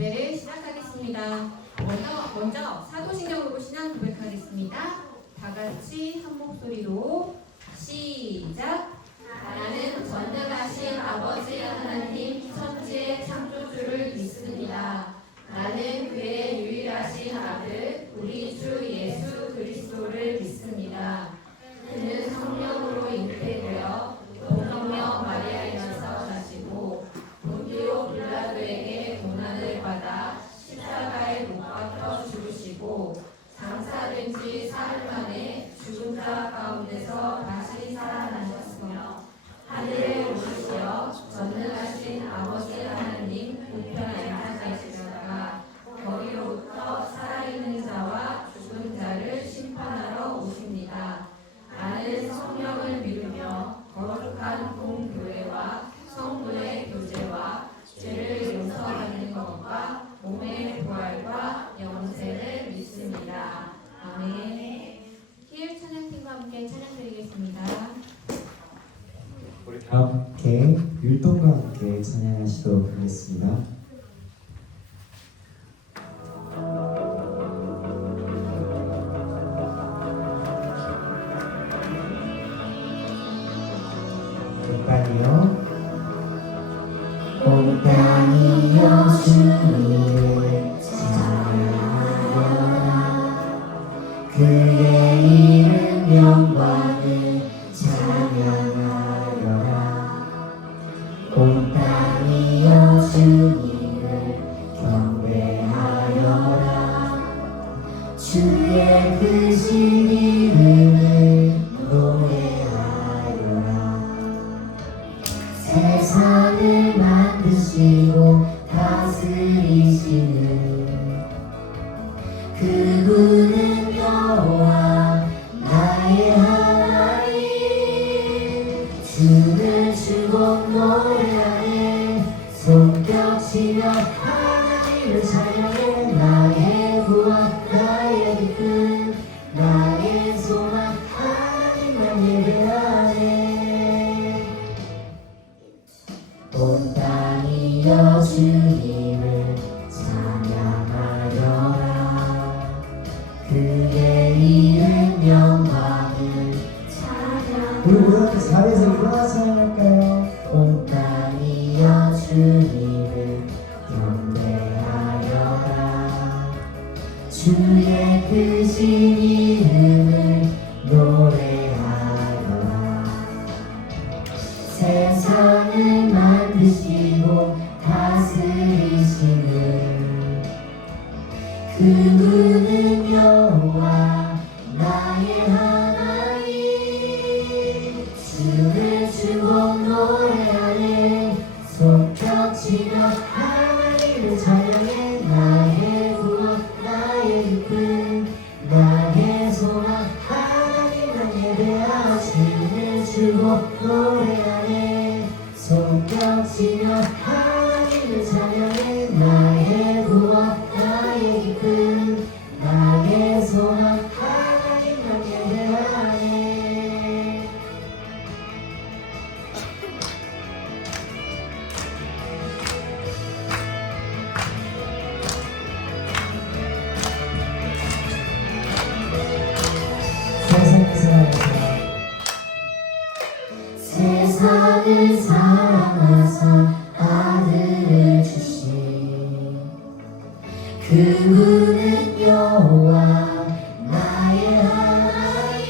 예배를 시작하겠습니다. 먼저 사도신경으로 신앙 고백하겠습니다. 다 같이 한 목소리로 시작. 나는 전능하신 아버지 하나님 천지의 창조주를 믿습니다. 나는 그의 유일하신 아들 우리 주 예수 그리스도를 믿습니다. 그는 성령으로 잉태되어 동성녀 마리아에서 나시고 본디오 빌라도에게 고난을 받아 십자가에 못 박혀 죽으시고 장사된 지 사흘 만에 죽은 자 가운데서 다시 살아나셨으며 하늘에 오르시어 전능하신 아버지 하나님 우편에 앉아계시다가 거기로부터 살아있는 자와 죽은 자를 심판하러 오십니다. 나는 성령을 믿으며 거룩한 공교회와 성도의 교제와 죄를 용서하는 것과 몸의 부활과 영생을 믿습니다. 아멘. 희율 찬양팀과 함께 찬양드리겠습니다. 우리 다 함께 율동과 함께 찬양하시도록 하겠습니다. 온 땅이여 주님을 찬양하여라. 그의 이름 영광을 찬양하여라. 온 땅이여 주님을 경배하여라. 주의 크신 이름을 노래하여라. 세상을 만드시고 다스리시는 그분은 여호와 나의 하나님. 주를 주고 노래하네. 손뼉치며 하나님을 찬양해. 나의 구원 나의 기쁨 나의 소망 하나님만 예배하네. 온 땅이여 주님을 찬양하여라. 그의 이름 영광을 우리 모두 찬양하여라. 함께 자리에서 일어나 찬양할까요? 온 땅이여 주님을 경배하여라. 주의 크신 이름을 노래하여라. 세상을 만드시고 다스리시는 그분은 여호와 나의 하나님. 주를 주고 노래하네. 손뼉치며 하나님을 찬양해. 나의 구원 나의 기쁨 나의 소망 하나님만 예배하라. 주를 주고 노래하네. 손뼉치며 하나님을 찬양해. 나의 구원 나의 기쁨 나의 소망 하나님만 예배하네. 세상을 사랑하사 아들을 주신 그분은 여호와 나의 하나님.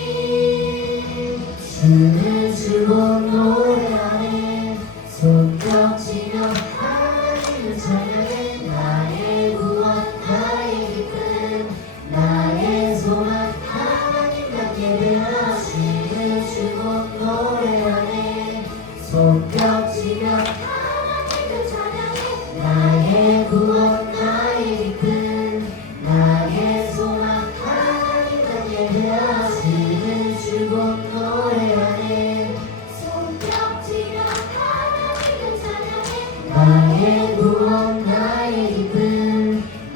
주를 주고 노래하네. 손뼉치며 하나님을 찬양해. 나의 구원 나의 기쁨 나의 소망 하나님만 예배하라. 주를 주고 노래하네. 손뼉치며 하나님을 찬양해. 나의 구원 나의 기쁨 나의 소망 하나님만 예배하라. 주를 주고 노래하네. 손뼉치며 하나님을 찬양해. 나의 구원 나의 기쁨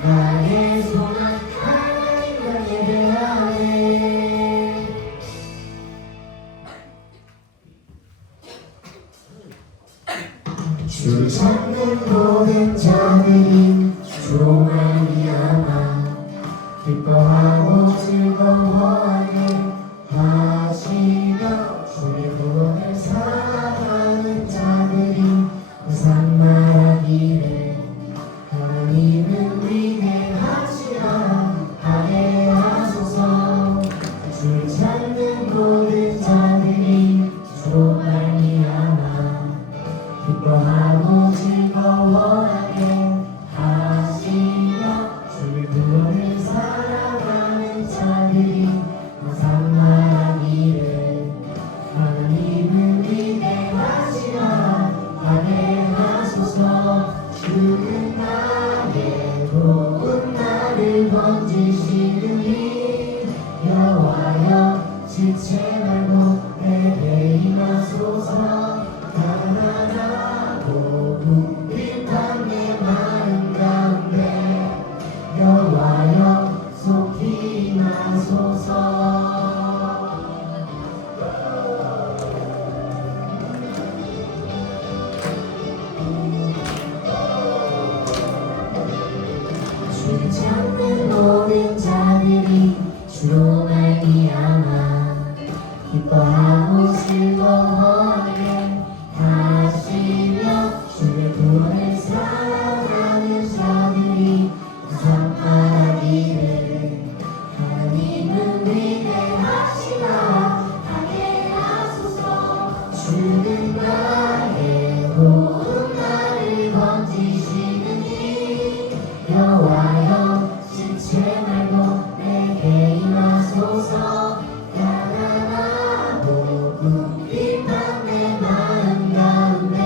나의 소망 하나님만 예배하네. 주 찾는 모든 자들이 주 찾는 모든 자들이 주로 말미암아 기뻐하고 즐거워하게 하시며 주의 구원을 사랑하는 자들이 감사하기를 하나님은 위대하시다 하게 하소서. 주는 나의 도움 나를 건지시느니 여호와여 지체 말고 내게 임하소서. 가난하고 궁핍한 내 마음 가운데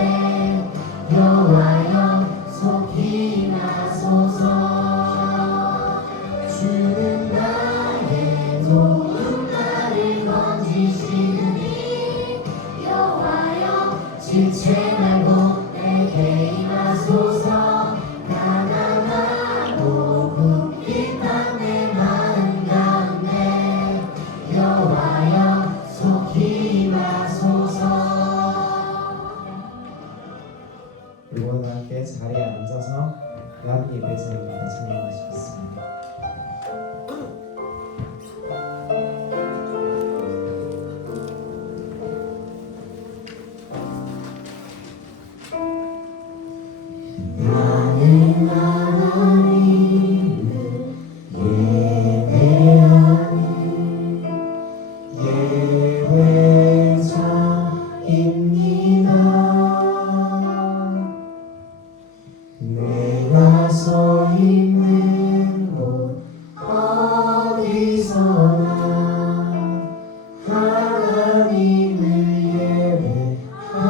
여호와여 속히 임하소서. 주는 나의 도움 나를 건지시느니 여호와여 지체 말고 내게 임하소서. 가난하고 궁핍한 내 마음 가운데 여호와여 속히 임하소서. 우리 모두 함께 자리에 앉아서 남 예배 드립니다. 찬양하시겠습니다. 나는 하나님을 예배하는 예배자입니다. 내가 서 있는 곳 어디서나 하나님을 예배합니다.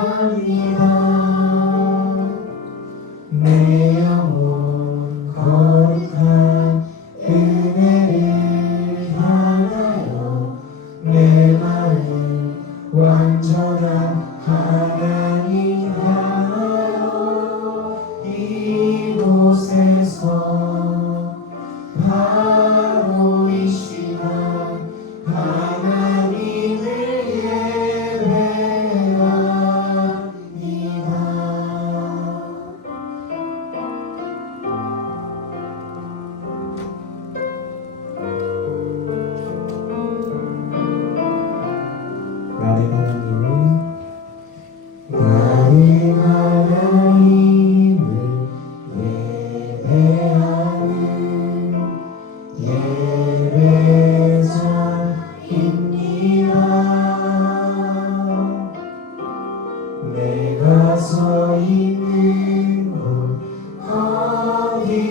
내 영혼 거룩한 은혜를 향하여 내 마음 완전한 하나님 향하여 이곳에서 바로 이 시간 하나님을 예배합니다. 나는 하나님을 예배하는 예배자입니다. 내가 서 있는 곳 어디서나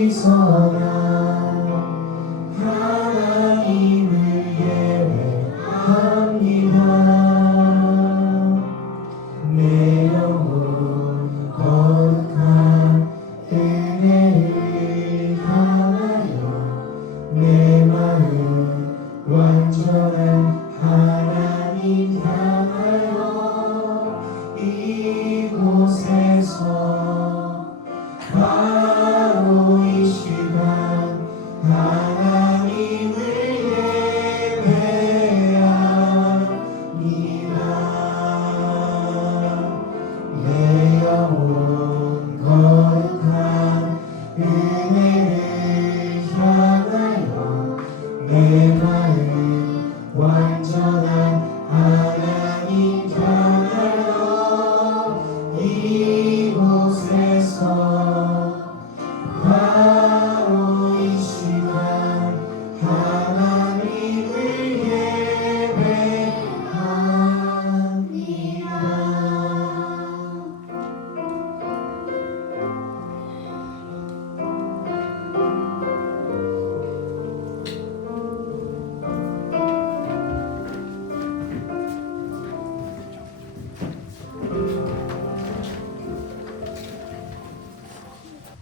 하나님을 예배합니다. 내 영혼 거룩한 은혜를 향하여 내 마음 완전한 하나님 향하여 이곳에서 바로 이 시간 하나님을 예배합니다. 내 영혼 거룩한 은혜를 향하여 내 마음 완전한 하나님 향하여 이곳에서 바로 이 시간 하나님을 예배합니다.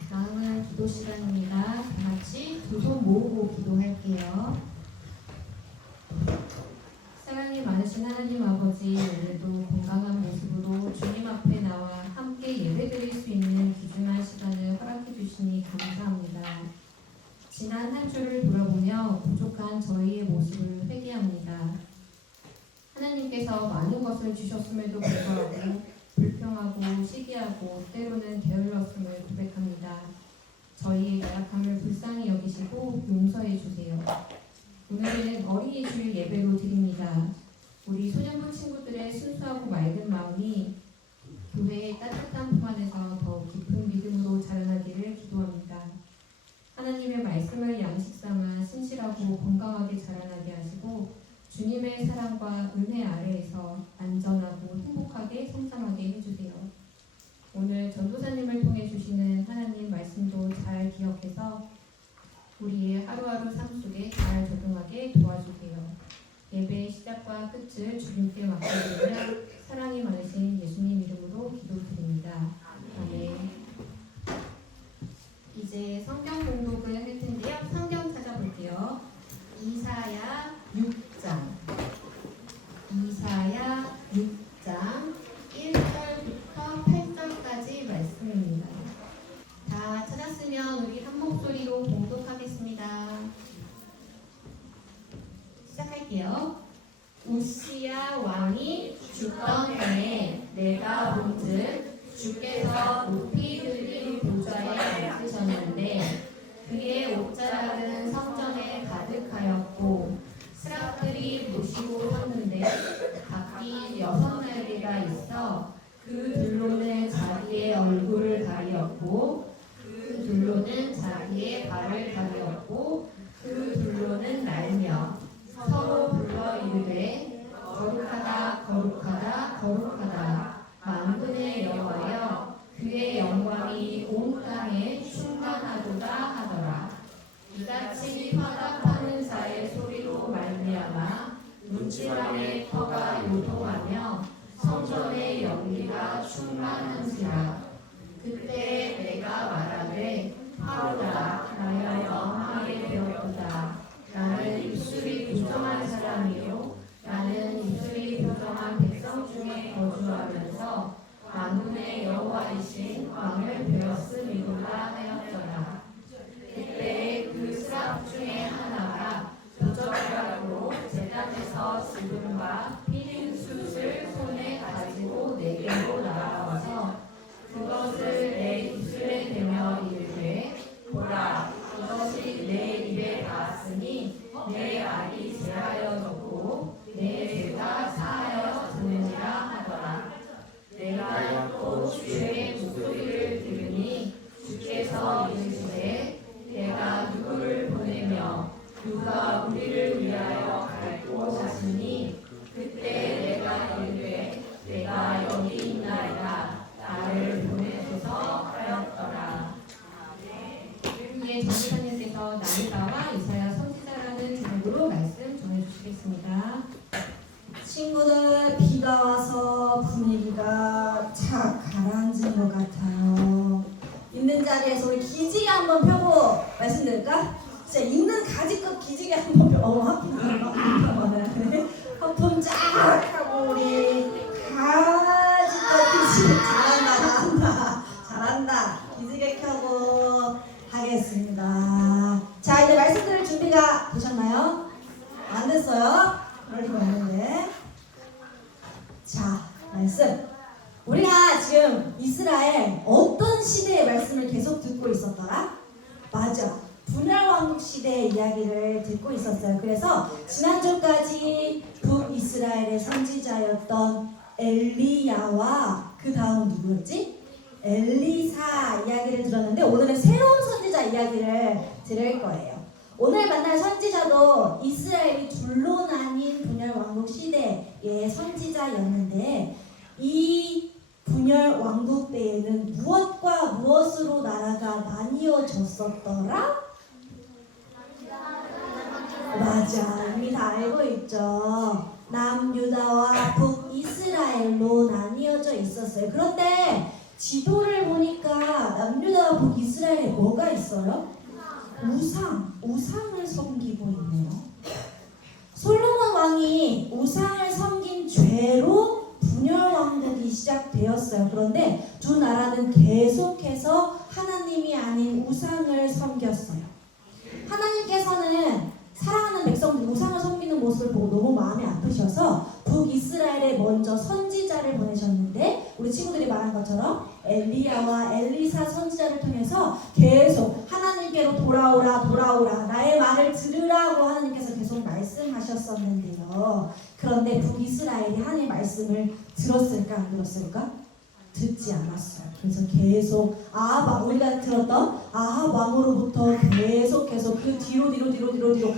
다음은 기도 시간입니다. 다 같이 두 손 모으고 기도할게요. 사랑이 많으신 하나님 아버지, 오늘도 건강한 모습으로 주님 앞에 나와 함께 예배드릴 수 있는 귀중한 시간을 허락해 주시니 감사합니다. 지난 한 주를 돌아보며 부족한 저희의 모습을 회개합니다. 하나님께서 많은 것을 주셨음에도 불구하고 불평하고 시기하고 때로는 게을렀음을 고백합니다. 저희의 연약함을 불쌍히 여기시고 용서해 주세요. 오늘은 어린이 주일 예배로 드립니다. 우리 소년부 친구들의 순수하고 맑은 마음이 교회의 따뜻한 품 안에서 더 깊은 믿음으로 자라나기를 기도합니다. 하나님의 말씀을 양식 삼아 신실하고 건강하게 자라나게 하시고 주님의 사랑과 은혜 아래에서 안전하고 행복하게 성장하게 해주세요. 오늘 전도사님을 통해 주시는 하나님 말씀도 잘 기억해서 우리의 하루하루 삶 속에 잘 적용하게 도와주세요. 예배의 시작과 끝을 주님께 맡겨드리며 사랑이 많으신 예수님 이름으로 기도드립니다. 아멘. 이제 성경 공독을 할 텐데요. 성경 찾아볼게요. 이사야 6장 1절부터 8절까지 말씀입니다. 다 찾았으면 우리 한 목소리로 공독하겠습니다. 시작할게요. 우시야 왕이 죽던 해에 내가 본즉 주께서 높이 들린 보좌에 앉으셨는데 그의 옷자락은 성전에 가득하였고 스랍들이 모시고 섰는데 각기 6날개가 있어 그 둘로는 자기의 얼굴을 가리었고 그 둘로는 자기의 발을 가리었고 그 둘로는 날며 서로 불러 이르되 거룩하다 거룩하다 거룩하다 만군의 여호와여 그의 영광이 온 땅에 충만하도다 하더라. 이같이 화답하는 자의 소리로 말미암아 문지방의 터가 요동하며 성전의 연기가 충만한지라. 그때 내가 말하되 하오라 나여 영하게 되었도다. 나는 입술이 부정한 사람이요 나는 입술이 부정한 백성 중에 거주하면서 만군의 여호와이신 왕을 배웠음이로다 하였더라. 그때 그 스랍 중에 하나가 도적가락으로 제단에서 지금과 피린 숯을 손에 가지고 내게로 날아와서 그것을 내 입술에 대며 이르되 보라 이것이 내 입에 닿았으니 내 악이 제하여졌고 내 죄가 사하여졌느니라 하더라. 내가 또 주의 목소리를 들으니 주께서 이르시되 내가 누구를 보내며 누가 우리를 위하여 갈고 하시니 그때 내가 이르되 내가 여기 있나이다 나를 보내소서 하였더라. 후에 전도사님께서 나이가와 이사야 선지자라는 제목으로 말씀 전해주시겠습니다. 친구들, 비가 와서 분위기가 착 가라앉은 것 같아요. 있는 자리에서 우리 기지개 한번 펴고 말씀드릴까? 진짜 있는 가지껏 기지개 한번 펴. 하품 쫙 하고 우리 가지껏 기지개 잘한다. 기지개 켜고 하겠습니다. 자, 이제 말씀 들을 준비가 되셨나요? 안 됐어요? 그럴 리가 없는데. 자, 말씀. 우리가 지금 이스라엘 어떤 시대의 말씀을 계속 듣고 있었더라? 맞아. 분열왕국 시대의 이야기를 듣고 있었어요. 그래서 지난주까지 북이스라엘의 선지자였던 엘리야와 그 다음 누구였지? 엘리사 이야기를 들었는데 오늘은 새로운 선지자 이야기를 들을 거예요. 오늘 만날 선지자도 이스라엘이 둘로 나뉜 분열왕국 시대의 선지자였는데 이 분열왕국 때에는 무엇과 무엇으로 나라가 나뉘어졌었더라? 맞아, 이미 다 알고 있죠. 남유다와 북이스라엘로 나뉘어져 있었어요. 그런데 지도를 보니까 남유다와 북이스라엘에 뭐가 있어요? 우상을 섬기고 있네요. 솔로몬 왕이 우상을 섬긴 죄로 분열왕국이 시작되었어요. 그런데 두 나라는 계속해서 하나님이 아닌 우상을 섬겼어요. 하나님께서는 사랑하는 백성들 우상을 섬기는 모습을 보고 너무 마음이 아프셔서 북이스라엘에 먼저 선지자를 보내셨는데 우리 친구들이 말한 것처럼 엘리야와 엘리사 선지자를 통해서 계속 하나님 돌아오라 돌아오라 나의 말을 들으라고 하나님께서 계속 말씀하셨었는데요. 그런데 북이스라엘이 하나님의 말씀을 들었을까 안 들었을까? 듣지 않았어요. 그래서 계속 아합 우리가 들었던 아합 왕으로부터 계속 그 뒤로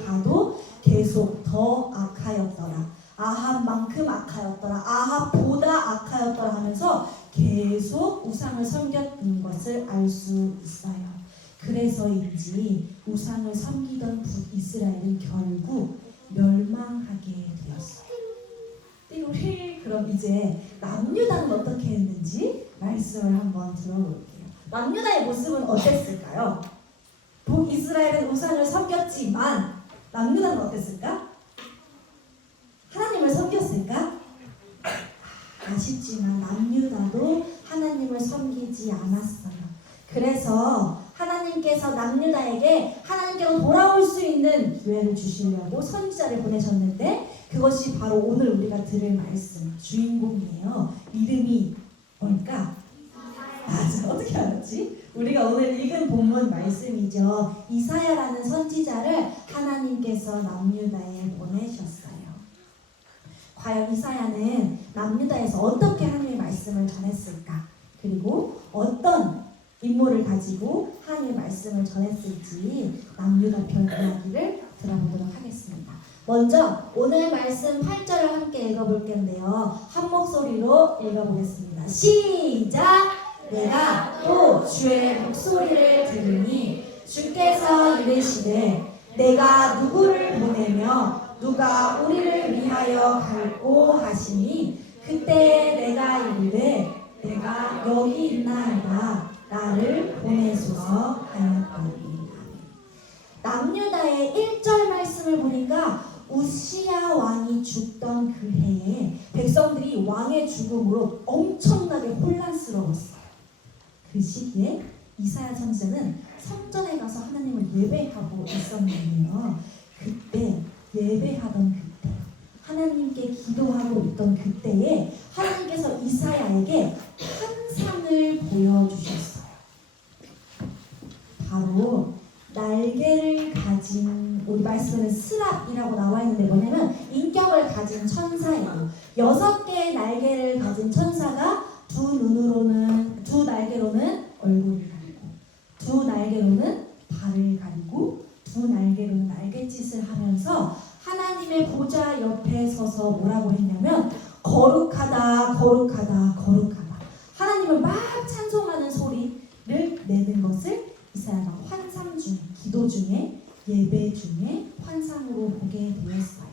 가도 계속 더 악하였더라. 아합만큼 악하였더라. 아합보다 악하였더라 하면서 계속 우상을 섬겼던 것을 알 수 있어요. 그래서인지 우상을 섬기던 북이스라엘은 결국 멸망하게 되었어요. 우리 그럼 이제 남유다는 어떻게 했는지 말씀을 한번 들어볼게요. 남유다의 모습은 어땠을까요? 북이스라엘은 우상을 섬겼지만 남유다는 어땠을까? 하나님을 섬겼을까? 아쉽지만 남유다도 하나님을 섬기지 않았어요. 그래서 하나님께서 남유다에게 하나님께로 돌아올 수 있는 기회를 주시려고 선지자를 보내셨는데 그것이 바로 오늘 우리가 들을 말씀 주인공이에요. 이름이 뭘까? 맞아. 어떻게 알았지? 우리가 오늘 읽은 본문 말씀이죠. 이사야라는 선지자를 하나님께서 남유다에 보내셨어요. 과연 이사야는 남유다에서 어떻게 하나님의 말씀을 전했을까? 그리고 어떤 임무를 가지고 하나님의 말씀을 전했을지 남유다 편 이야기를 들어보도록 하겠습니다. 먼저 오늘 말씀 8절을 함께 읽어볼 텐데요. 한 목소리로 읽어보겠습니다. 시작! 내가 또 주의 목소리를 들으니 주께서 이르시되 내가 누구를 보내며 누가 우리를 위하여 갈고 하시니 그때 내가 이르되 내가 여기 있나이다 나를 보내소서 하였더니. 남유다의 1절 말씀을 보니까 우시야 왕이 죽던 그 해에 백성들이 왕의 죽음으로 엄청나게 혼란스러웠어요. 그 시기에 이사야 선지자는 성전에 가서 하나님을 예배하고 있었는데요. 그때 예배하던 그때 하나님께 기도하고 있던 그때에 하나님께서 이사야에게 환상을 보여주셨어요. 바로 날개를 가진 우리 말씀에는 스랍이라고 나와 있는데 뭐냐면 인격을 가진 천사예요. 6개의 날개를 가진 천사가 두 날개로는 얼굴을 가리고 두 날개로는 발을 가리고 두 날개로는 날갯짓을 하면서 하나님의 보좌 옆에 서서 뭐라고 했냐면 거룩하다 거룩하다 거룩하다 하나님을 막 찬송하는 소리를 내는 것을 이사야가 환상 중에 기도 중에 예배 중에 환상으로 보게 되었어요.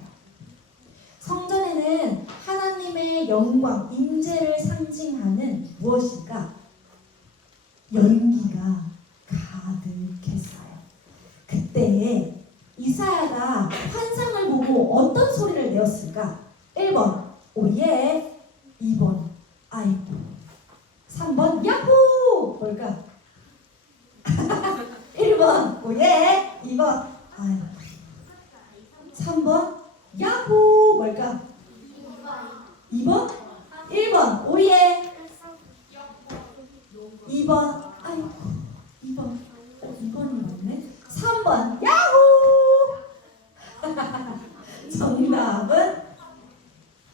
성전에는 하나님의 영광, 임재를 상징하는 무엇일까? 연기가 가득했어요. 그때에 이사야가 환상을 보고 어떤 소리를 내었을까? 1번 오예, 2번 아이고, 3번 야호! 뭘까? 1번 오예, 2번 아이고, 3번 야호! 뭘까? 2번? 1번 오예, 2번 아이고, 2번이 맞네. 3번 야호! 정답은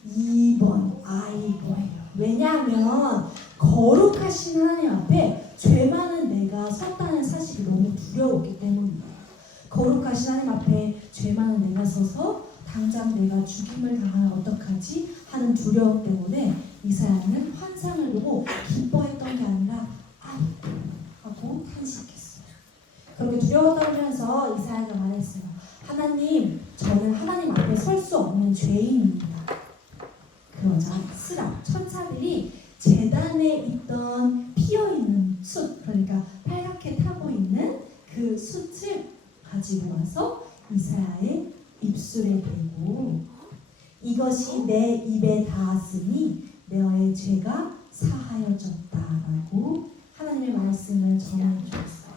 2번 아이고예요. 왜냐하면 거룩하신 하나님 앞에 죄 많은 내가 섰다는 사실이 너무 두려웠기 때문이에요. 거룩하신 하나님 앞에 죄 많은 내가 서서 당장 내가 죽임을 당하면 어떡하지 하는 두려움 때문에 이사야는 환상을 보고 기뻐했던 게 아니라 아이고 하고 탄식했어요. 그렇게 두려워하면서 이사야가 말했어요. 하나님, 저는 하나님 앞에 설 수 없는 죄인입니다. 그러자 스랍 천사들이 제단에 있던 피어있는 숯, 그러니까 빨갛게 타고 있는 그 숯을 가지고 와서 이사야의 입술에 대고 이것이 내 입에 닿았으니 너의 죄가 사하여졌다라고 하나님의 말씀을 전해주었어요.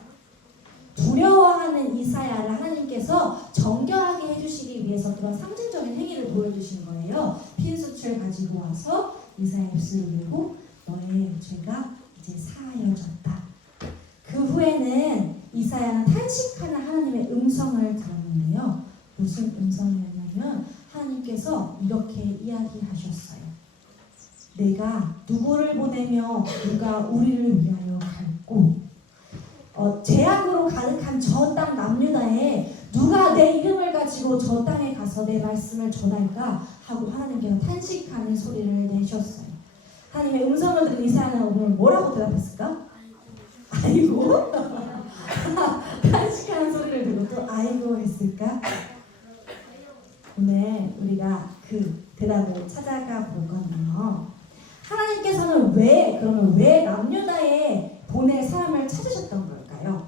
두려워하는 이사야를 하나님께서 정결하게 해주시기 위해서 그런 상징적인 행위를 보여주신 거예요. 핀수출 가지고 와서 이사야 입술을 대고 너의 죄가 이제 사하여졌다. 그 후에는 이사야는 탄식하는 음성을 들었는데요. 무슨 음성이었냐면 하나님께서 이렇게 이야기하셨어요. 내가 누구를 보내며 누가 우리를 위하여 갈고 죄악으로 가득한 저 땅 남유다에 누가 내 이름을 가지고 저 땅에 가서 내 말씀을 전할까 하고 하나님께서 탄식하는 소리를 내셨어요. 하나님의 음성을 듣는 이사야는 오늘 뭐라고 대답했을까? 아이고 탄식하는 소리를 듣고 또 아이고 했을까? 오늘 우리가 그 대답을 찾아가 볼 건데요. 하나님께서는 왜 남유다에 보낼 사람을 찾으셨던 걸까요?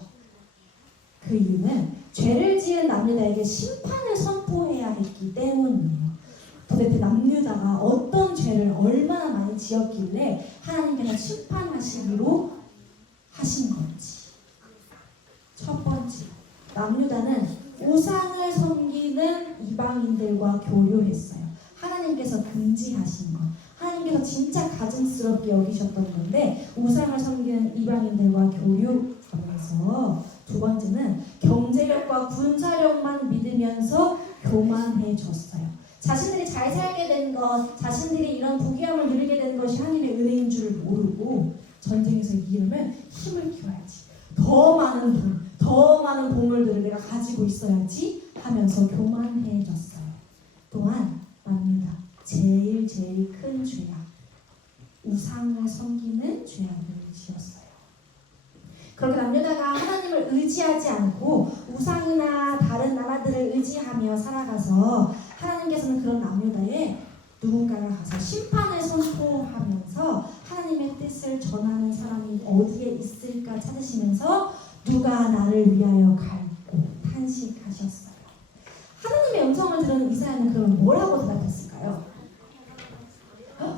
그 이유는 죄를 지은 남유다에게 심판을 선포해야 했기 때문이에요. 도대체 남유다가 어떤 죄를 얼마나 많이 지었길래 하나님께서 심판하시기로 하신 건지. 첫 번째, 남유다는 우상을 섬기는 이방인들과 교류했어요. 하나님께서 금지하신 것, 하나님께서 진짜 가증스럽게 여기셨던 건데 우상을 섬기는 이방인들과 교류하면서, 두 번째는 경제력과 군사력만 믿으면서 교만해졌어요. 자신들이 잘 살게 된 것, 자신들이 이런 부귀함을 누리게 된 것이 하나님의 은혜인 줄 모르고 전쟁에서 이기려면 힘을 키워야지, 더 많은 보물들을 내가 가지고 있어야지 하면서 교만해졌어요. 또한 남유다 제일 큰 죄악, 우상을 섬기는 죄악을 지었어요. 그렇게 남유다가 하나님을 의지하지 않고 우상이나 다른 나라들을 의지하며 살아가서 하나님께서는 그런 남유다에 누군가가 가서 심판을 선포하면서 하나님의 뜻을 전하는 사람이 어디에 있을까 찾으시면서 누가 나를 위하여 갈고 탄식하셨어요. 하나님의 음성을 들은 이사야는 그럼 뭐라고 대답했을까요?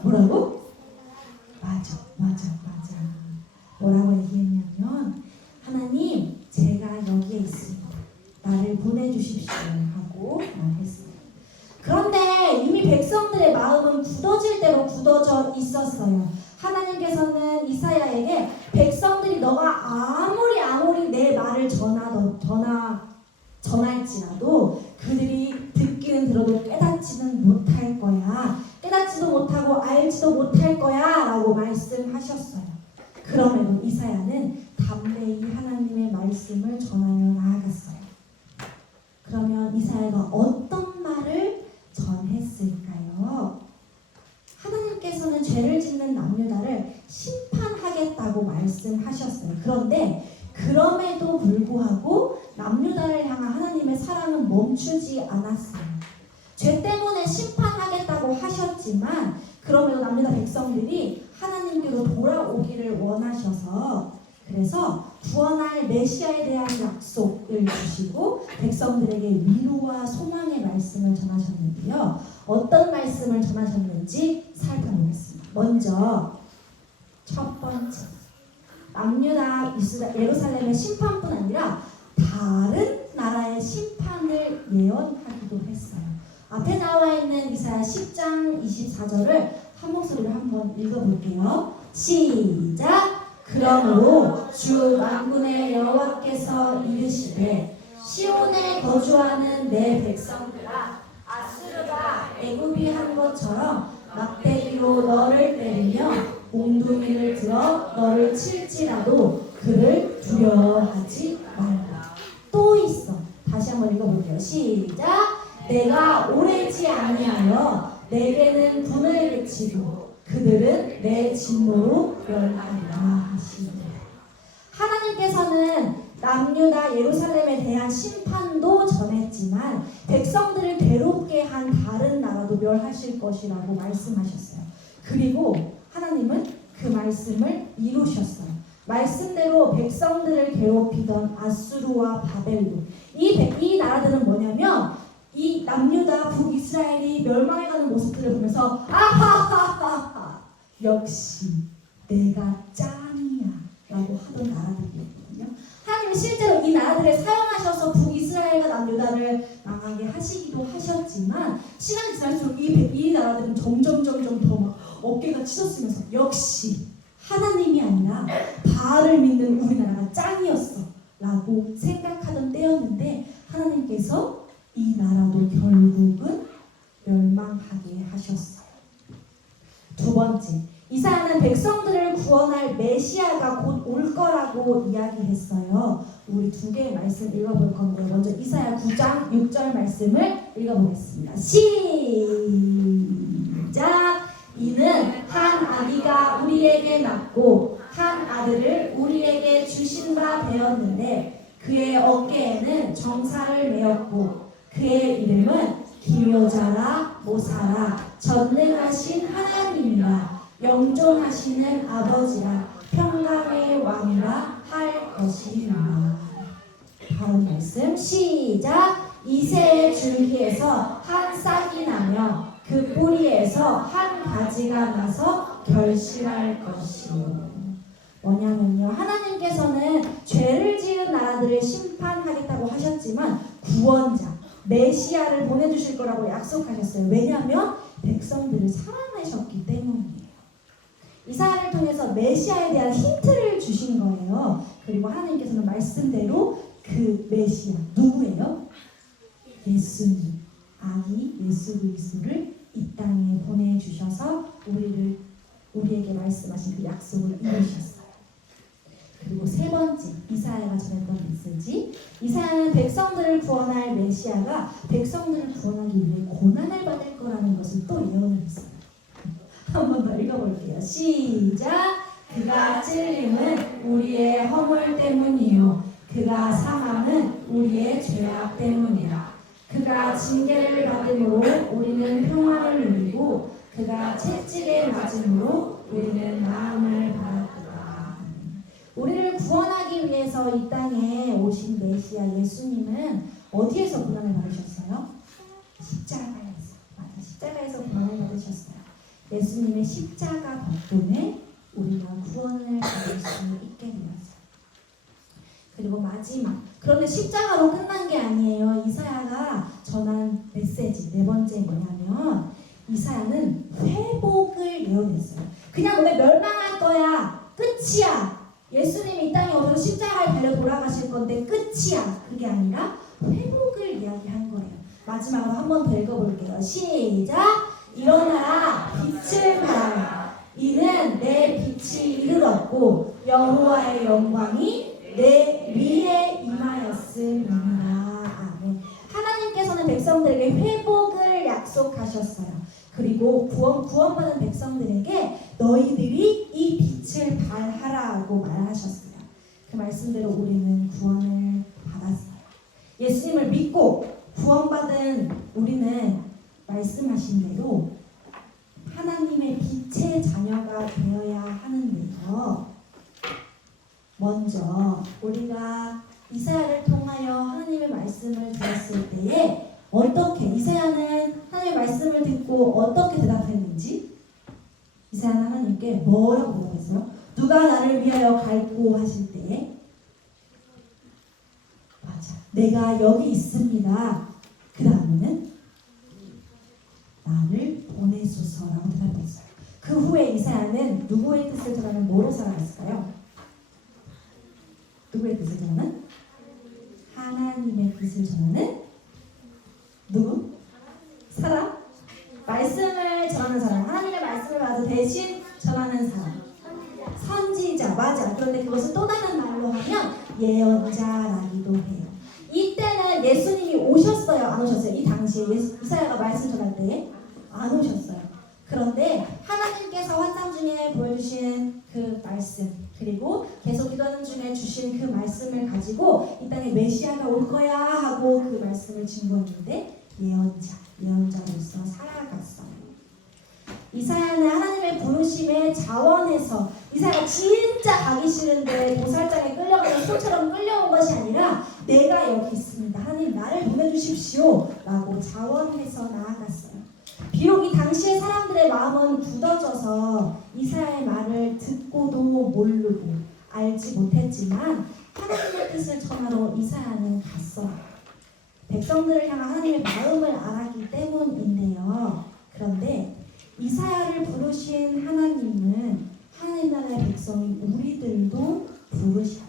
뭐라고? 맞아. 뭐라고 얘기했냐면 하나님, 제가 여기에 있습니다. 나를 보내주십시오 하고 말했어요. 그런데 이미 백성들의 마음은 굳어질 대로 굳어져 있었어요. 하나님께서는 이사야에게 백성들이 너가 아무리 내 말을 전할지라도 그들이 듣기는 들어도 깨닫지는 못할 거야. 깨닫지도 못하고 알지도 못할 거야 라고 말씀하셨어요. 그럼에도 이사야는 담대히 하나님의 말씀을 전하며 나아갔어요. 그러면 이사야가 어떤 말을 전했을까요? 하나님께서는 죄를 짓는 남유다를 심판하겠다고 말씀하셨어요. 그런데 그럼에도 불구하고 남유다를 향한 하나님의 사랑은 멈추지 않았어요. 죄 때문에 심판하겠다고 하셨지만 그럼에도 남유다 백성들이 하나님께로 돌아오기를 원하셔서, 그래서 구원할 메시아에 대한 약속을 주시고 백성들에게 위로와 소망의 말씀을 전하셨는데요. 어떤 말씀을 전하셨는지 살펴보겠습니다. 먼저 첫 번째, 남유다 예루살렘의 심판뿐 아니라 다른 나라의 심판을 예언하기도 했어요. 앞에 나와 있는 이사야 10장 24절을 한 목소리로 한번 읽어볼게요. 시작! 그러므로 주 만군의 여호와께서 이르시되 시온에 거주하는 내 백성들아, 아수르가 애굽이 한 것처럼 막대기로 너를 때리며 몽둥이를 들어 너를 칠지라도 그를 두려워하지 말라. 또 있어. 다시 한번 읽어볼게요. 시작! 내가 오래지 아니하여 내게는 분을 그치고 그들은 내 진노로 멸하리라 하시니라. 하나님께서는 남유다 예루살렘에 대한 심판도 전했지만 백성들을 괴롭게 한 다른 나라도 멸하실 것이라고 말씀하셨어요. 그리고 하나님은 그 말씀을 이루셨어요. 말씀대로 백성들을 괴롭히던 아수르와 바벨론, 이 나라들은 뭐냐면 이 남유다 북이스라엘이 멸망해가는 모습들을 보면서 아하하하하 역시 내가 짱이야 라고 하던 나라들이었거든요. 하나님은 실제로 이 나라들을 사용하셔서 북이스라엘과 남유다를 망하게 하시기도 하셨지만 시간이 지날수록 이 나라들은 점점 더 막 어깨가 치솟으면서 역시 하나님이 아니라 바알을 믿는 우리나라가 짱이었어 라고 생각하던 때였는데 하나님께서 이 나라도 결국은 멸망하게 하셨어요. 두 번째, 이사야는 백성들을 구원할 메시아가 곧 올 거라고 이야기했어요. 우리 두 개의 말씀 읽어볼 건데 먼저 이사야 9장 6절 말씀을 읽어보겠습니다. 시작! 이는 한 아기가 우리에게 낳고 한 아들을 우리에게 주신 바 되었는데 그의 어깨에는 정사를 메었고 그의 이름은 기묘자라 모사라 전능하신 하나님이라 영존하시는 아버지라 평강의 왕이라 할 것이니라. 다음 말씀 시작! 이새의 줄기에서 한 싹이 나며 그 뿌리에서 한 가지가 나서 결실할 것이요. 뭐냐면요, 하나님께서는 죄를 지은 나라들을 심판하겠다고 하셨지만 구원자 메시아를 보내주실 거라고 약속하셨어요. 왜냐하면 백성들을 사랑하셨기 때문이에요. 이사야를 통해서 메시아에 대한 힌트를 주신 거예요. 그리고 하나님께서는 말씀대로 그 메시아 누구예요? 예수님, 아기 예수 그리스도를 이 땅에 보내주셔서 우리에게 말씀하신 그 약속을 이루셨어요. 그리고 세 번째, 이사야가 전했던 메시지. 이사야는 백성들을 구원할 메시아가 백성들을 구원하기 위해 고난을 받을 거라는 것을 또 예언을 했어요. 한 번 더 읽어볼게요. 시작! 그가 찔림은 우리의 허물 때문이요 그가 상함은 우리의 죄악 때문이라. 그가 징계를 받음으로 우리는 평화를 누리고 그가 채찍에 맞음으로 우리는 나음을 받았다. 우리를 구원하기 위해서 이 땅에 오신 메시아 예수님은 어디에서 고난을 받으셨어요? 십자가에서. 맞아, 십자가에서 고난을 받으셨어요. 예수님의 십자가 덕분에 우리가 구원을 받을 수 있게 되었어요. 그리고 마지막, 그런데 십자가로 끝난 게 아니에요. 이사야가 전한 메시지 네 번째 뭐냐면 이사야는 회복을 예언했어요. 그냥 너네 멸망할 거야, 끝이야, 예수님이 이 땅에 오셔서 십자가에 달려 돌아가실 건데 끝이야, 그게 아니라 회복을 이야기한 거예요. 마지막으로 한 번 더 읽어볼게요. 시작! 일어나라, 빛을 발하라. 이는 내 빛이 이르렀고 여호와의 영광이 내 위에 임하였음이니라. 아멘. 하나님께서는 백성들에게 회복을 약속하셨어요. 그리고 구원받은 백성들에게 너희들이 이 빛을 발하라고 말하셨어요. 그 말씀대로 우리는 구원을 받았어요. 예수님을 믿고 구원받은 우리는 말씀하신 대로 하나님의 빛의 자녀가 되어야 하는데요. 먼저 우리가 이사야를 통하여 하나님의 말씀을 들었을 때에 어떻게 이사야는 하나님의 말씀을 듣고 어떻게 대답했는지 이사야는 하나님께 뭐라고 대답했어요? 누가 나를 위하여 갈고 하실 때에 맞아, 내가 여기 있습니다. 그 다음에는 나를 보내소서라고 대답했어요. 그 후에 이사야는 누구의 뜻을 전하면 뭐로 살아갔을까요? 누구의 뜻을 전하는? 하나님의 뜻을 전하는 누구? 사람? 말씀을 전하는 사람. 하나님의 말씀을 받아 대신 전하는 사람. 선지자. 맞아. 그런데 그것을 또 다른 말로 하면 예언자라기도 해요. 이때는 예수님이 오셨어요? 안 오셨어요? 이 당시에 이사야가 말씀 전할 때에 안 오셨어요. 그런데 하나님께서 환상 중에 보여주신 그 말씀, 그리고 계속 기도하는 중에 주신 그 말씀을 가지고 이 땅에 메시아가 올 거야 하고 그 말씀을 증거했는데 예언자로서 살아갔어요. 이사야는 하나님의 부르심에 자원해서 이사야가 진짜 가기 싫은데 도살장에 끌려가서 소처럼 끌려온 것이 아니라 내가 여기 있습니다, 하나님 나를 보내주십시오 라고 자원해서 나아갔어요. 비록 이 당시의 사람들의 마음은 굳어져서 이사야의 말을 듣고도 모르고 알지 못했지만 하나님의 뜻을 전하러 이사야는 갔어요. 백성들을 향한 하나님의 마음을 알았기 때문인데요. 그런데 이사야를 부르신 하나님은 하나님 나라의 백성인 우리들도 부르셔요.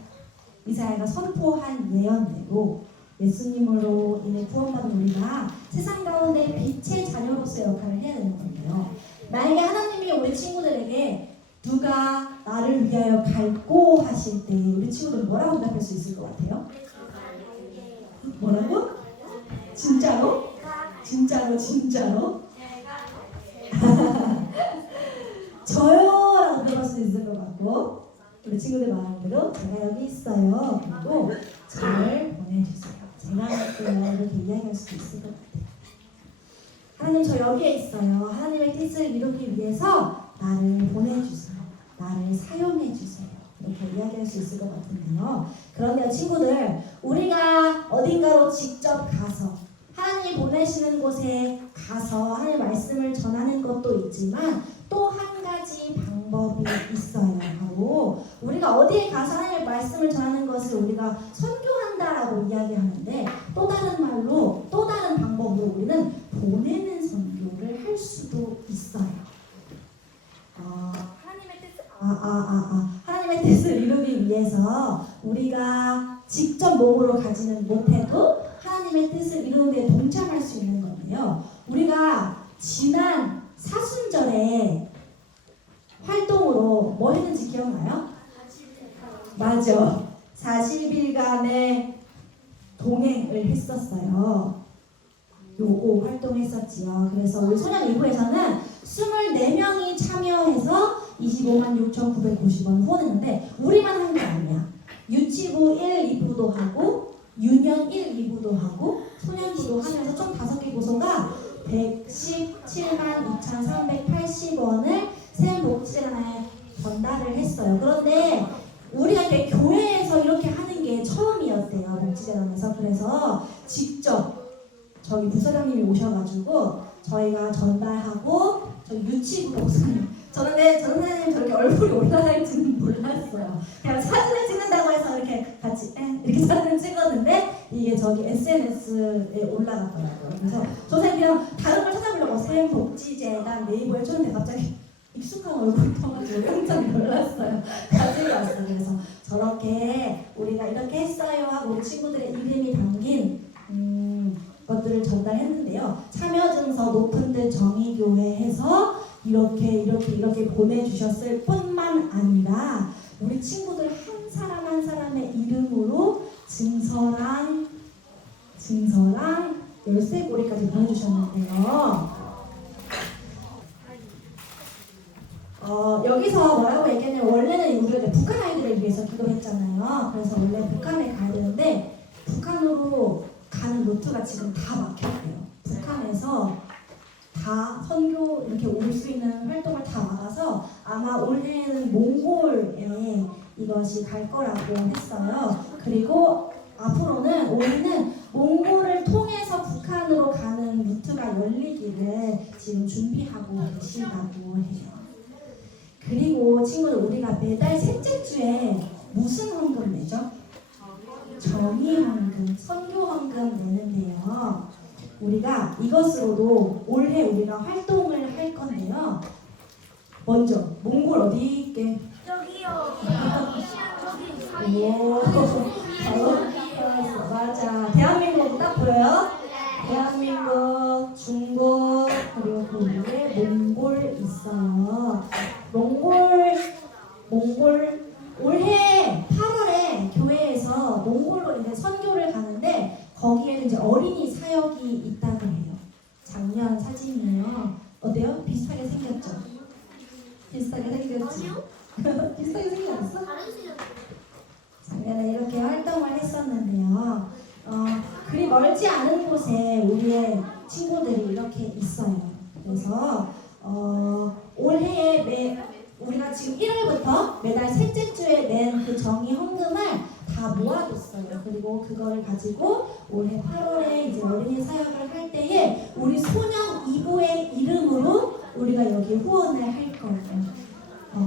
이사야가 선포한 예언대로 예수님으로 인해 구원받은 우리가 세상 가운데 빛의 자녀로서의 역할을 해야 되는 건데요. 만약에 하나님이 우리 친구들에게 누가 나를 위하여 갈고 하실 때 우리 친구들 뭐라고 대답할 수 있을 것 같아요? 뭐라고? 진짜로? 진짜로? 저요! 라고 대답할 수 있을 것 같고 우리 친구들 마음대로 제가 여기 있어요. 그리고 저를 보내주세요. 제가 할게요. 이렇게 이야기할 수도 있을 것 같아요. 하나님 저 여기에 있어요. 하나님의 뜻을 이루기 위해서 나를 보내주세요. 나를 사용해주세요. 이렇게 이야기할 수 있을 것 같은데요. 그런데요 친구들 우리가 어딘가로 직접 가서 하나님이 보내시는 곳에 가서 하나님의 말씀을 전하는 것도 있지만 또 한 가지 방법이 있어요. 바로 우리가 어디에 가서 하나님의 말씀을 전하는 것을 우리가 선교한다라고 이야기하는데 또 다른 말로 또 다른 방법으로 우리는 보내는 선교를 할 수도 있어요. 하나님의 뜻을 이루기 위해서 우리가 직접 몸으로 가지는 못해도 하나님의 뜻을 이루는 데 동참할 수 있는 건데요. 우리가 지난 사순절에 활동으로 뭐 했는지 기억나요? 맞아. 40일간의 동행을 했었어요. 요거 활동했었지요. 그래서 우리 소년 2부에서는 24명이 참여해서 256,990원 후원했는데 우리만 한 게 아니야. 유치부 1, 2부도 하고 유년 1, 2부도 하고 소년부도 하면서 총 5개 부서가 117만 2,380원을 세운복지재단에 전달을 했어요. 그런데 우리가 이렇게 교회에서 이렇게 하는 게 처음이었대요. 복지재단에서. 그래서 직접 저기 부사장님이 오셔가지고 저희가 전달하고 저희 유치부 목사님 저는 선생님 저렇게 얼굴이 올라갈지는 몰랐어요. 그냥 사진을 찍는다고 해서 이렇게 같이 이렇게 사진을 찍었는데 이게 저기 SNS에 올라갔더라고요. 그래서 선생님 그냥 다른 걸 찾아보려고 세운복지재단 네이버에 쳤는데 갑자기 익숙한 얼굴이 떠가지고 깜짝 놀랐어요. 가지고 왔어요. 그래서 저렇게 우리가 이렇게 했어요 하고 우리 친구들의 이름이 담긴 것들을 전달했는데요. 참여증서 높은 듯 정의교회에서 이렇게 보내주셨을 뿐만 아니라 우리 친구들 한 사람 한 사람의 이름으로 증서랑 열쇠고리까지 보내주셨는데요. 여기서 뭐라고 얘기했냐면 원래는 우리가 북한 아이들을 위해서 기도했잖아요. 그래서 원래 북한에 가야 되는데 북한으로 가는 루트가 지금 다 막혔대요. 북한에서 다 선교 이렇게 올 수 있는 활동을 다 막아서 아마 올해는 몽골에 이것이 갈 거라고 했어요. 그리고 앞으로는 올해는 몽골을 통해서 북한으로 가는 루트가 열리기를 지금 준비하고 계시다고 해요. 그리고 친구들 우리가 매달 셋째 주에 무슨 헌금 내죠? 정의헌금, 선교헌금 내는데요. 우리가 이것으로도 올해 우리가 활동을 할 건데요. 먼저 몽골 어디 있게? 저기요. 오, 맞아. 대한민국 딱 보여요? 대한민국, 중국, 그리고 그 위에 몽골 있어요. 몽골 올해 8월에 교회에서 몽골로 이제 선교를 가는데 거기에는 이제 어린이 사역이 있다고 해요. 작년 사진이에요. 어때요? 비슷하게 생겼죠? 비슷하게 생겼지? 비슷하게 생겼어? 작년에 이렇게 활동을 했었는데요. 그리 멀지 않은 곳에 우리의 친구들이 이렇게 있어요. 그래서 올해에 우리가 지금 1월부터 매달 셋째 주에 낸 그 정의 헌금을 다 모아뒀어요. 그리고 그거를 가지고 올해 8월에 이제 어린이 사역을 할 때에 우리 소년 2부의 이름으로 우리가 여기 후원을 할 거예요.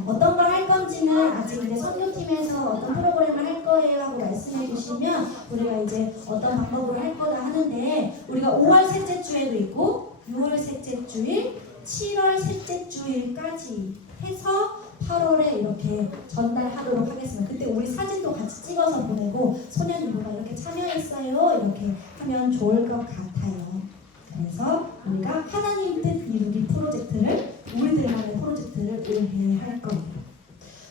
어떤 걸 할 건지는 아직 이제 선교팀에서 어떤 프로그램을 할 거예요 하고 말씀해 주시면 우리가 이제 어떤 방법으로 할 거다 하는데 우리가 5월 셋째 주에도 있고 6월 셋째 주일, 7월 셋째 주일까지 해서 8월에 이렇게 전달하도록 하겠습니다. 그때 우리 사진도 같이 찍어서 보내고 소년이부가 이렇게 참여했어요 이렇게 하면 좋을 것 같아요. 그래서 우리가 하나님 뜻 이루기 프로젝트를 우리들만의 프로젝트를 올해 할 거예요.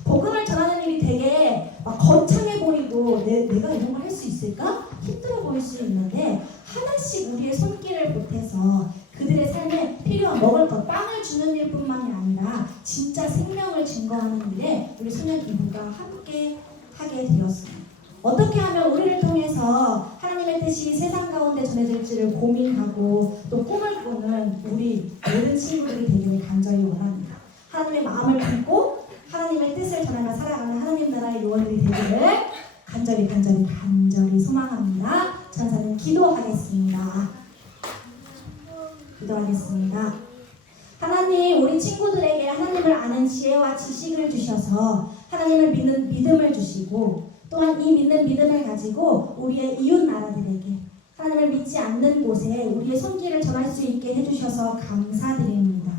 복음을 전하는 일이 되게 막 거창해 보이고 내가 이런 걸 할 수 있을까? 힘들어 보일 수 있는데 하나씩 우리의 손길을 보태서 그들의 삶에 필요한 먹을 것, 빵을 주는 일뿐만이 아니라 진짜 생명을 증거하는 일에 우리 소년이부가 함께 하게 되었습니다. 어떻게 하면 우리를 통해서 하나님의 뜻이 세상 가운데 전해질지를 고민하고 또 꿈을 꾸는 우리 모든 친구들이 되기를 간절히 원합니다. 하나님의 마음을 품고 하나님의 뜻을 전하며 살아가는 하나님 나라의 요원들이 되기를 간절히 소망합니다. 전사는 기도하겠습니다. 하나님, 우리 친구들에게 하나님을 아는 지혜와 지식을 주셔서 하나님을 믿는 믿음을 주시고 또한 이 믿는 믿음을 가지고 우리의 이웃 나라들에게 하나님을 믿지 않는 곳에 우리의 손길을 전할 수 있게 해주셔서 감사드립니다.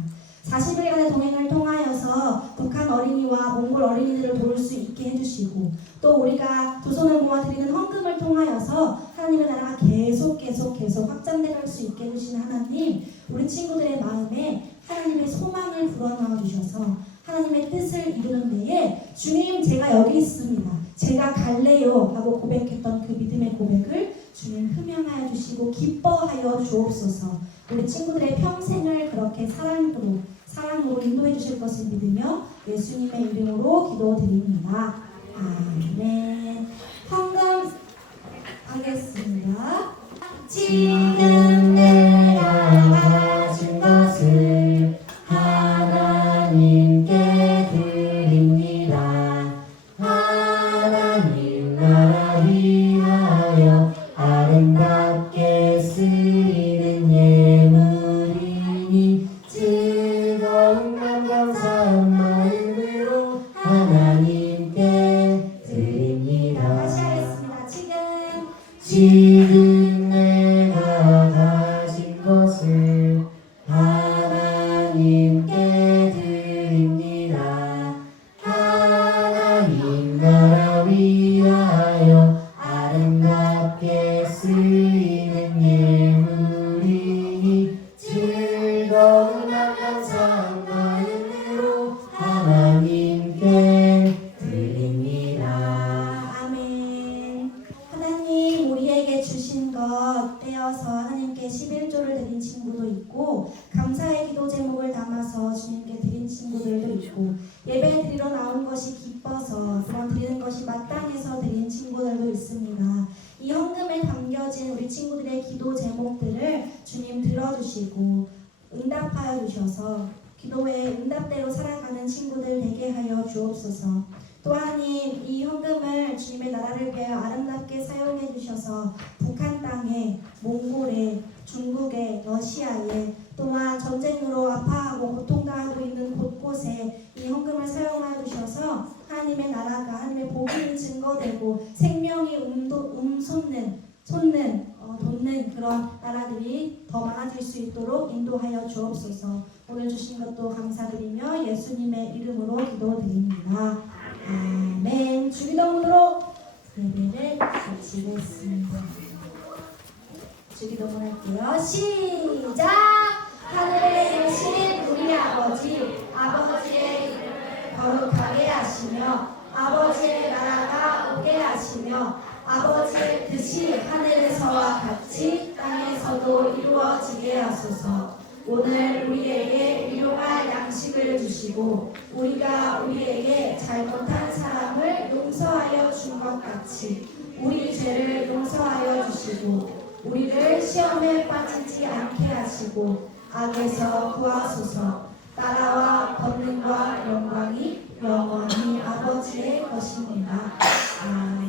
40일간의 동행을 통하여서 북한 어린이와 몽골 어린이들을 도울 수 있게 해주시고 또 우리가 두 손을 모아 드리는 헌금을 통하여서 하나님의 나라가 계속 확장돼 갈 수 있게 해주신 하나님, 우리 친구들의 마음에 하나님의 소망을 불어넣어 주셔서 하나님의 뜻을 이루는 데에 주님 제가 여기 있습니다, 제가 갈래요 하고 고백했던 그 믿음의 고백을 주님 흠양하여 주시고 기뻐하여 주옵소서. 우리 친구들의 평생을 그렇게 사랑으로 인도해 주실 것을 믿으며 예수님의 이름으로 기도드립니다. 아멘. 헌금 하겠습니다. 지금 내가 가진 것을 하나님께 드립니다. 하나님 나라 위하여 아름답게 쓰이는 예물이니 즐거운 감사한 마음으로 하나님께 드립니다. 다시 하겠습니다. 지금 내가 가진 것을 하나님께 드립니다. 하나님 나라 위하여 아름답게 쓰이는 예물이니 즐거운 감사한 마음으로 하나님께 드립니다. 아멘. 하나님, 우리에게 주신 것 떼어서 하나님께 11조를 드린 친구도 있고 감사의 기도 제목을 담아서 주님께 드린 친구들도 있고 예배 드리러 나온 것이 기뻐서 그런 드리는 것이 마땅해서 드린 친구들도 있습니다. 이 헌금에 담겨진 우리 친구들의 기도 제목들을 주님 들어주시고 응답하여 주셔서 기도의 응답대로 살아가는 친구들 되게 하여 주옵소서. 또한 이 헌금을 주님의 나라를 위하여 아름답게 사용해 주셔서 북한 땅에, 몽골에, 중국에, 러시아에 또한 전쟁으로 아파하고 고통당하고 있는 곳곳에 이 헌금을 사용하여 주셔서 하나님의 나라가, 하나님의 복음이 증거되고 생명이 돋는 그런 나라들이 더 많아질 수 있도록 인도하여 주옵소서. 오늘 주신 것도 감사드리며 예수님의 이름으로 기도드립니다. 아멘. 주기도문으로 예배를 마치겠습니다. 주기도문 할게요. 시작! 하늘에 계신 우리 아버지의 이름을 거룩하게 하시며 아버지의 나라가 오게 하시며 아버지의 뜻이 하늘에서와 같이 땅에서도 이루어지게 하소서. 오늘 우리에게 일용할 양식을 주시고 우리가 우리에게 잘못한 사람을 용서하여 준 것 같이 우리 죄를 용서하여 주시고 우리를 시험에 빠지지 않게 하시고 악에서 구하소서. 나라와 권능과 영광이 영원히 아버지의 것입니다. 아멘.